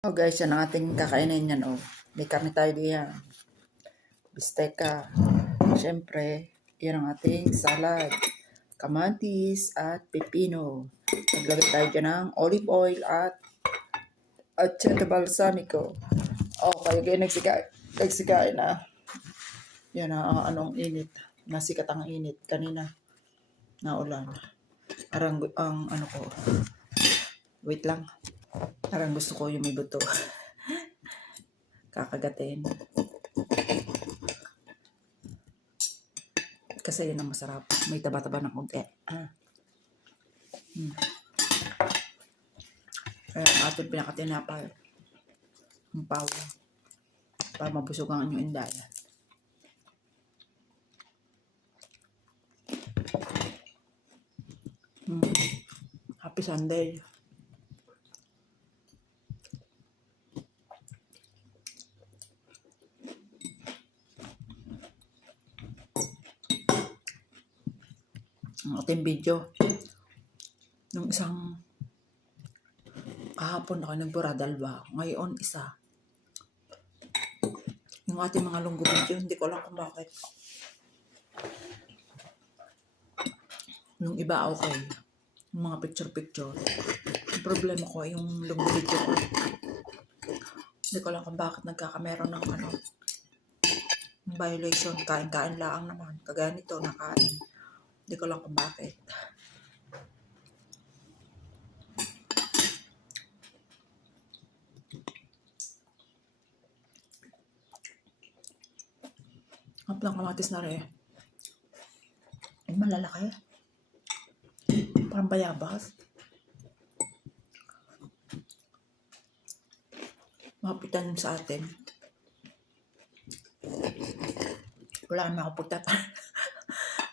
Oh guys, yan ang ating kakainin yan. Oh. May kami tayo diyan. Bisteka. Siyempre, yan ang ating salad. Kamatis at pepino. Naglagay tayo dyan ng olive oil at aceto balsamico. Oh, kayo kayo nagsikain na. Yan ang anong init. Nasikat ang init kanina. Na ulan. Parang ang ano ko. Wait lang. Parang gusto ko yung may buto. Kakagatin. Kasi yun ang masarap. May taba-taba ng konti. Kaya ang ating pinakatinapay. Ang pawa. Para mabusog ang inyong inday. Happy Sunday. Ang ating video. Nung isang kahapon ako nagbura, dalawa. Ngayon, isa. Yung ating mga lunggo video, hindi ko alam kung bakit. Nung iba okay. Yung mga picture-picture. Yung problema ko, yung lunggo video ko. Hindi ko alam kung bakit nagkakameron ng violation. Kain-kain lang naman. Kagaya nito, nakain. Hindi ko alam kung bakit. Ang kamatis na rin. Ay, malalaki. Parang bayabas. Mapitan sa atin. Wala naman akong pagtatanim.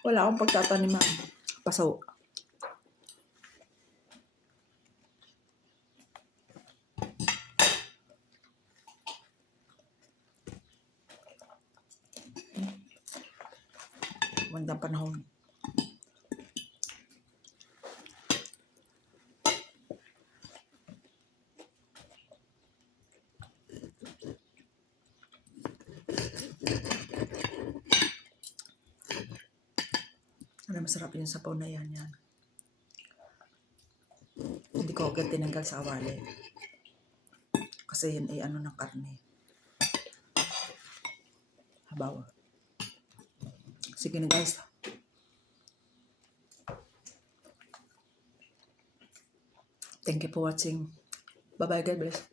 Wala akong pagtatanim ng pasaw. Magandang panahon. Ano, masarap yung sapaw na yan. Hindi ko agad tinanggal sa awali. Kasi yan ay ano ng karne. Habaw. Sige na guys. Thank you for watching. Bye-bye, God bless.